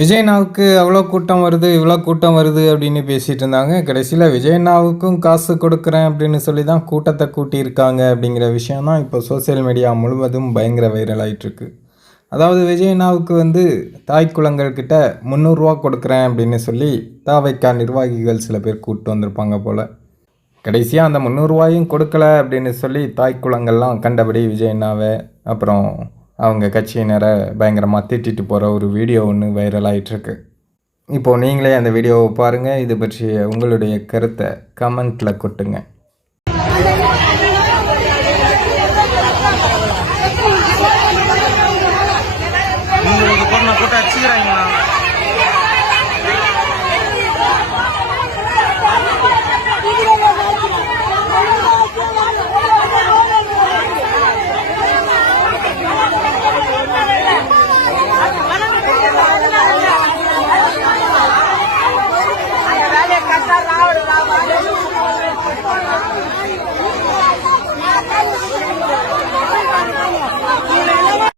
விஜய்னாவுக்கு அவ்வளோ கூட்டம் வருது இவ்வளோ கூட்டம் வருது அப்படின்னு பேசிகிட்டு இருந்தாங்க. கடைசியில் விஜய்னாவுக்கும் காசு கொடுக்குறேன் அப்படின்னு சொல்லி தான் கூட்டத்தை கூட்டியிருக்காங்க அப்படிங்கிற விஷயம் தான் இப்போ சோஷியல் மீடியா முழுவதும் பயங்கர வைரல் ஆயிட்டிருக்கு. அதாவது விஜய்னாவுக்கு வந்து தாய் குளங்கள் கிட்ட முந்நூறுரூவா கொடுக்குறேன் அப்படின்னு சொல்லி தாவைக்கா நிர்வாகிகள் சில பேர் கூப்பிட்டு வந்திருப்பாங்க போல். கடைசியாக அந்த முந்நூறுரூவாயும் கொடுக்கல அப்படின்னு சொல்லி தாய் குளங்கள்லாம் கண்டபடி விஜய்னாவை அப்புறம் அவங்க கட்சியினரை பயங்கரமாக திட்டிட்டு போகிற ஒரு வீடியோ ஒன்று வைரல் இப்போது நீங்களே அந்த வீடியோவை பாருங்கள் இது பற்றிய உங்களுடைய கருத்தை கமெண்ட்டில் கொட்டுங்க. உங்களுக்கு பொண்ணை